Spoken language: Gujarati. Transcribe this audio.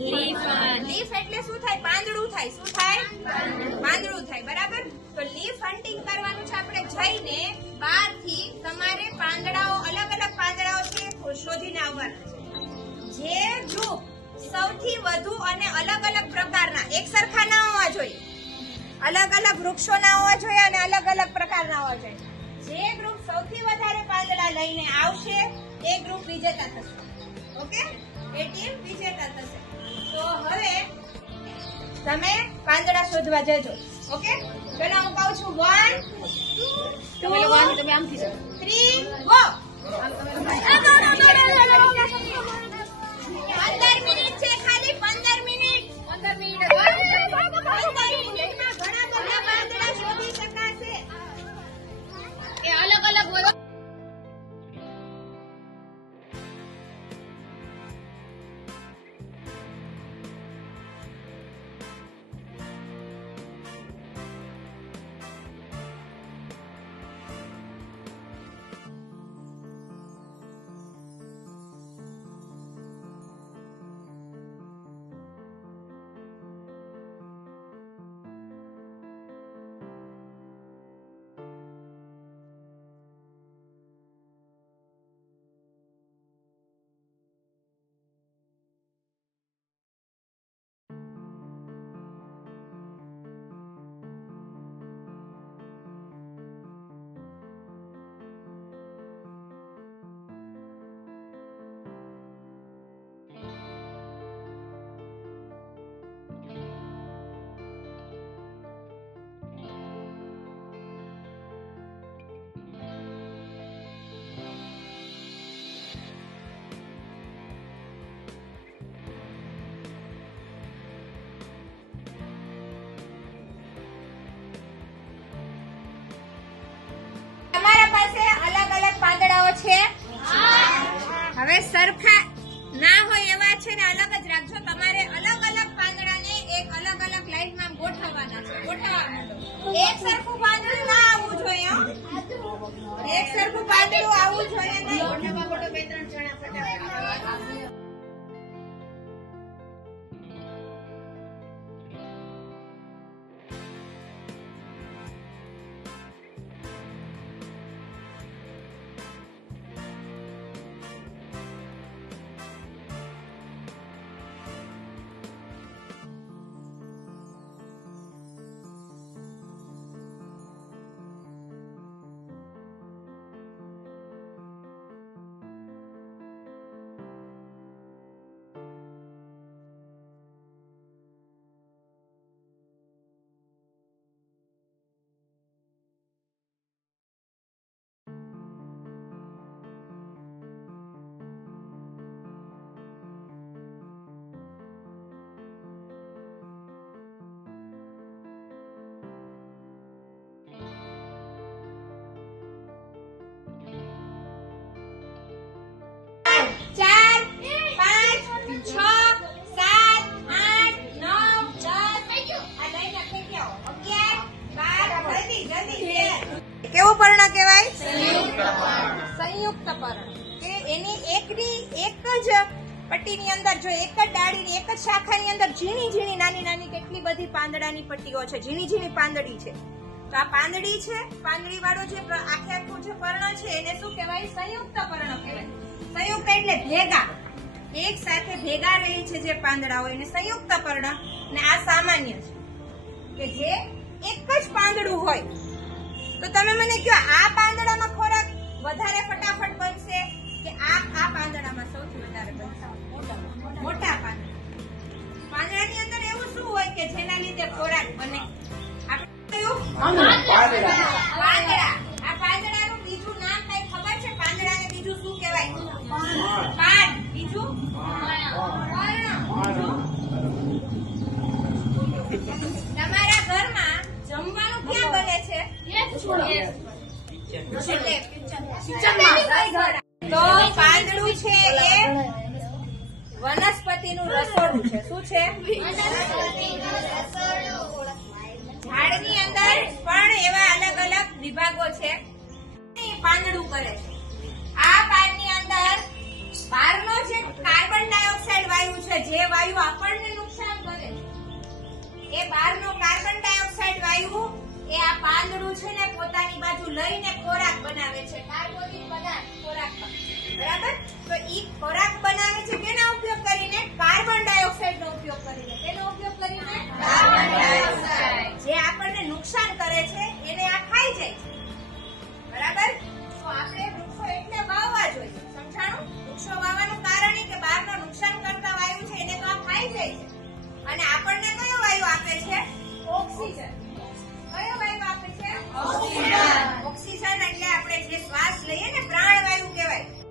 લીફ એટલે શું થાય? પાંદડું થાય. શું થાય? પાંદડું થાય. બરાબર. તો લીફ હન્ટિંગ કરવાનું છે આપણે જઈને બહારથી તમારે પાંદડાઓ અલગ અલગ પાંદડાઓ છે શોધીને આવવાના છે. જે ગ્રુપ સૌથી વધુ અને અલગ અલગ પ્રકારના એક સરખા ના હોવા જોઈએ, અલગ અલગ વૃક્ષો ના હોવા જોઈએ અને અલગ અલગ પ્રકારના હોવા જોઈએ. જે ગ્રુપ સૌથી વધારે પાંદડા લઈને આવશે એ ગ્રુપ વિજેતા થશે. ઓકે, એ ટીમ વિજેતા થશે. તો હવે તમે પાંદડા શોધવા જજો. ઓકે, ચલો હું કહું છું 1 2 3 ગો. 15 મિનિટ છે, ખાલી 15 મિનિટ. 15 મિનિટમાં ઘણા બધા પાંદડા શોધી શકાશે. એ અલગ અલગ હોય. છે. હવે સરખા ના હોય એવા છે ને અલગ જ રાખજો. તમારે અલગ અલગ પાંદડાને એક અલગ અલગ લાઈનમાં ગોઠવવાના છે. ગોઠવવાના એક સરખું પાંદડું ના આવવું જોઈએ. એક સરખું પાંદડું આવવું જોઈએ નહીં. ગોઠવવા બે ત્રણ જણા ફટાફટ. કેવું પર્ણ કહેવાય? સંયુક્ત પર્ણ. કે એની એક જ પટ્ટીની અંદર જો એક જ ડાળીની એક જ શાખાની અંદર ઝીણી ઝીણી નાની નાની કેટલી બધી પાંદડાની પટ્ટીઓ છે, ઝીણી ઝીણી પાંદડી છે. તો આ પાંદડી છે, પાંદડી વાળો જે આખે આખું જે પર્ણ છે એને શું કહેવાય? સંયુક્ત પર્ણ કહેવાય. સંયુક્ત એટલે ભેગા, એક સાથે ભેગા રહી છે જે પાંદડાઓ એને સંયુક્ત પર્ણ. ને આ સામાન્ય છે કે જે એક જ પાંદડું હોય. તો તમે મને કહો આ પાંદડામાં ખોરાક વધારે ફટાફટ બનશે કે આ પાંદડામાં સૌથી વધારે બનશે? મોટા પાંદડા. પાંદડાની અંદર એવું શું હોય કે જેના લીધે ખોરાક બને? પાંદડા. આ પાંદડાનું બીજું નામ કઈ ખબર છે? પાંદડાને બીજું શું કહેવાય? પાન. બીજું તમારા ઘરમાં જમવાનું ક્યાં બને છે? તો પાંદડું છે એ વનસ્પતિનું રસોડું છે. શું છે? ઝાડની અંદર પણ એવા અલગ અલગ વિભાગો છે. પાંદડું કરે છે. આ પાનની અંદર બહારનો જે કાર્બન ડાયોક્સાઇડ વાયુ છે છે જે વાયુ આપણને નુકસાન કરે એ બહારનો કાર્બન ડાયોક્સાઇડ વાયુ એ આ પાંદડું છે ને પોતાની બાજુ લઈને ખોરાક બનાવે છે કાર્બોદિત પદાર્થ ખોરાકમાં બરાબર તો ઈ ખોરાક બનાવે છે કેના ઉપયોગ કરીને કાર્બન ડાયોક્સાઇડ નો ઉપયોગ કરીને તેનો ઉપયોગ કરીને